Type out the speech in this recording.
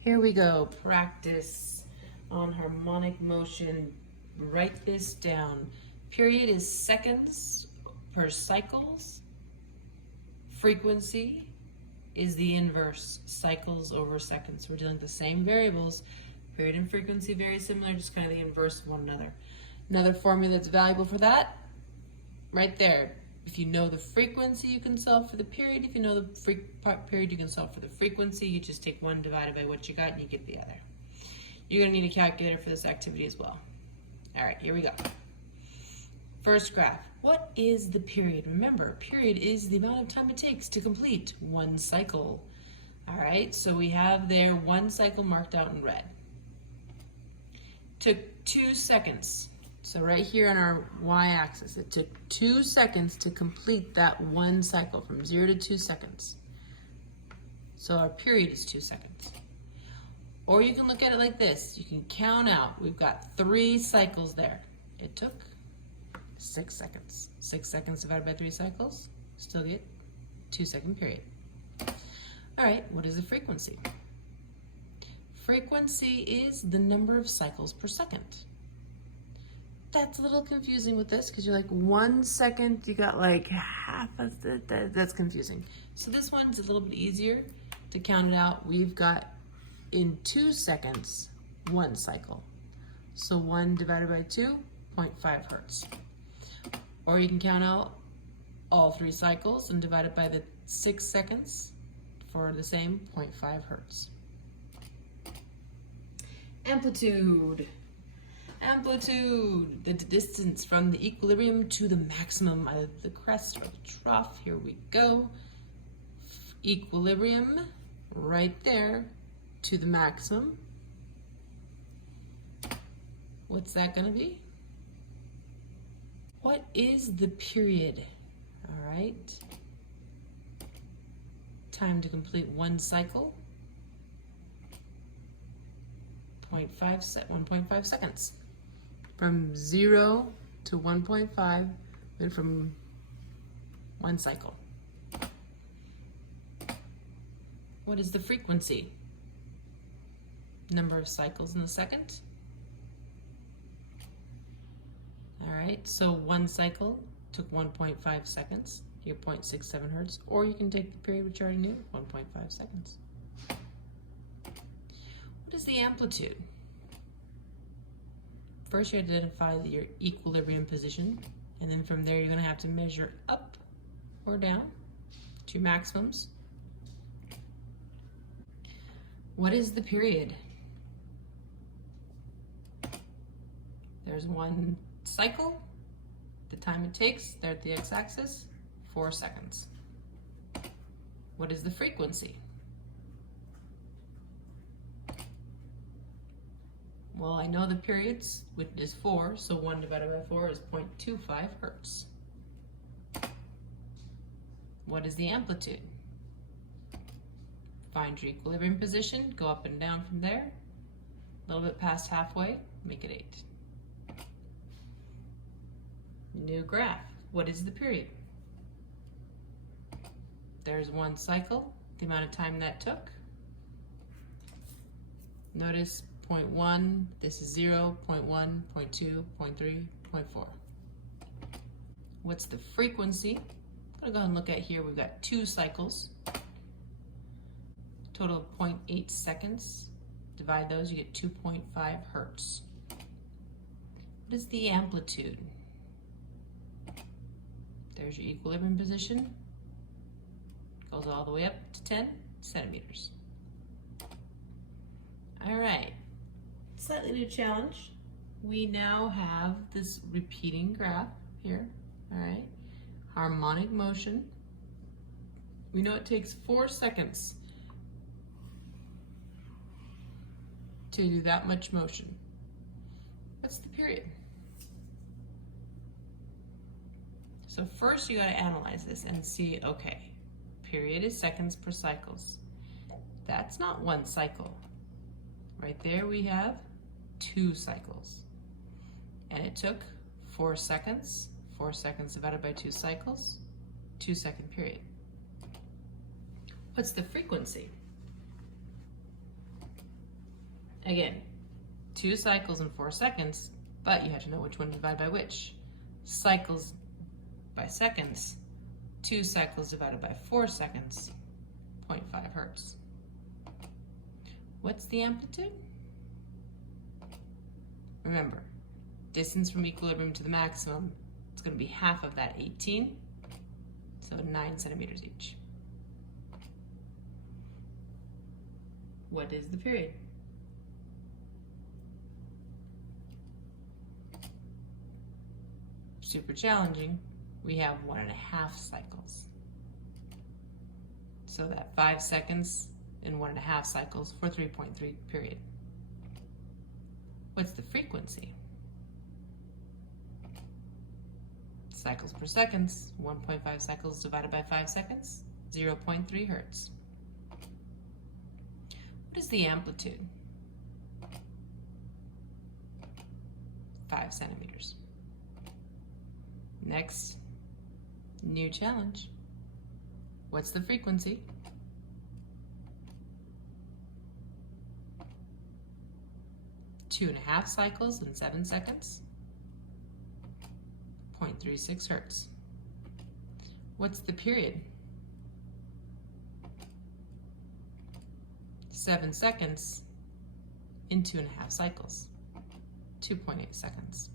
Here we go, practice on harmonic motion. Write this down. Period is seconds per cycles. Frequency is the inverse, cycles over seconds. We're dealing with the same variables. Period and frequency very similar, just kind of the inverse of one another. Another formula that's valuable for that, right there. If you know the frequency, you can solve for the period. If you know the period, you can solve for the frequency. You just take one divided by what you got and you get the other. You're gonna need a calculator for this activity as well. All right, here we go. First graph, what is the period? Remember, period is the amount of time it takes to complete one cycle. All right, so we have there one cycle marked out in red. Took 2 seconds. So right here on our y-axis, it took 2 seconds to complete that one cycle from 0 to 2 seconds. So our period is 2 seconds. Or you can look at it like this. You can count out. We've got 3 cycles there. It took 6 seconds. 6 seconds divided by 3 cycles, still get 2 second period. All right, what is the frequency? Frequency is the number of cycles per second. That's a little confusing with this because you're like 1 second, you got like half of that's confusing. So this one's a little bit easier to count it out. We've got in 2 seconds, 1 cycle. So 1 divided by 2, 0.5 hertz. Or you can count out all 3 cycles and divide it by the 6 seconds for the same 0.5 hertz. Amplitude. Amplitude, the distance from the equilibrium to the maximum, either the crest or the trough. Here we go. Equilibrium, right there, to the maximum. What's that gonna be? What is the period? All right. Time to complete one cycle. 1.5 seconds. From 0 to 1.5, and from one cycle. What is the frequency? Number of cycles in a second. All right, so one cycle took 1.5 seconds. You get 0.67 hertz, or you can take the period which you already knew, 1.5 seconds. What is the amplitude? First, you identify your equilibrium position, and then from there, you're gonna have to measure up or down to your maximums. What is the period? There's one cycle, the time it takes, there at the x-axis, 4 seconds. What is the frequency? Well, I know the periods, which is 4, so 1 divided by 4 is 0.25 hertz. What is the amplitude? Find your equilibrium position, go up and down from there. A little bit past halfway, make it 8. New graph. What is the period? There's one cycle, the amount of time that took. Notice 0.1, this is 0, 0.1, 0.2, 0.3, 0.4. What's the frequency? I'm gonna go ahead and look at here, we've got 2 cycles. Total of 0.8 seconds. Divide those, you get 2.5 hertz. What is the amplitude? There's your equilibrium position. Goes all the way up to 10 centimeters. All right. Slightly new challenge. We now have this repeating graph here, all right? Harmonic motion. We know it takes 4 seconds to do that much motion. What's the period? So first you gotta analyze this and see, okay, period is seconds per cycles. That's not one cycle. Right there we have 2 cycles. And it took 4 seconds. 4 seconds divided by 2 cycles, 2 second period. What's the frequency? Again, 2 cycles in 4 seconds, but you have to know which one to divide by which. Cycles by seconds, 2 cycles divided by 4 seconds, 0.5 hertz. What's the amplitude? Remember, distance from equilibrium to the maximum, it's going to be half of that 18, so 9 centimeters each. What is the period? Super challenging. We have 1.5 cycles. So that 5 seconds in 1.5 cycles for 3.3 period. What's the frequency? Cycles per seconds, 1.5 cycles divided by 5 seconds, 0.3 hertz. What is the amplitude? 5 centimeters. Next, new challenge. What's the frequency? Two and a half cycles in 7 seconds, 0.36 hertz. What's the period? 7 seconds in 2.5 cycles, 2.8 seconds.